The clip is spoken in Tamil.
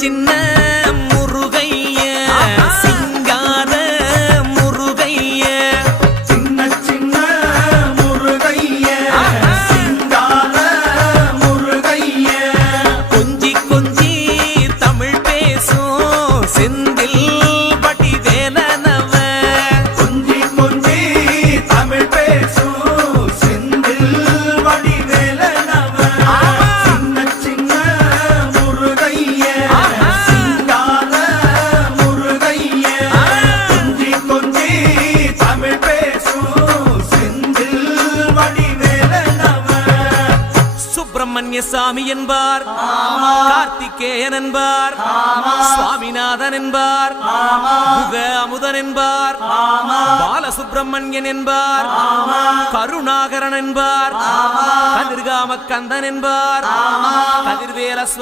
சின்ன முருகைய சிங்கார முருகைய சின்ன சின்ன முருகைய சிங்கார முருகைய கொஞ்சி கொஞ்சி தமிழ் பேசும் செந்தில் வடிவேலனவ கொஞ்சி கொஞ்சி தமிழ் பேசும் செந்தில் வடிவேலனவ சின்ன சின்ன முருகைய சிங்கார முருகைய கொஞ்சி கொஞ்சி தமிழ் பேசும் செந்தில் வடிவேலனவ சுப்பிரமணிய சாமி என்பார், கார்த்திகேயன் என்பார், சுவாமிநாதன் என்பார், முக அமுதன் என்பார், பாலசுப்பிரமணியன் என்பார், கருணாகரன் என்பார், கதிர்காம கந்தன் என்பார், கதிர்வேல